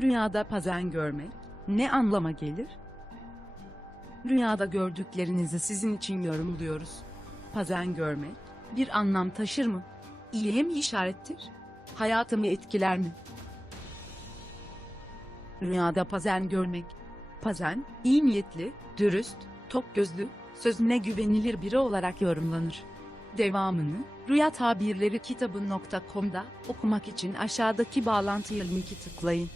Rüyada pazen görmek ne anlama gelir? Rüyada gördüklerinizi sizin için yorumluyoruz. Pazen görmek bir anlam taşır mı? İyiye mi işarettir? Hayatımı etkiler mi? Rüyada pazen görmek. Pazen, iyi niyetli, dürüst, tok gözlü, sözüne güvenilir biri olarak yorumlanır. Devamını Rüya Tabirleri kitabı.com'da okumak için aşağıdaki bağlantıya linki tıklayın.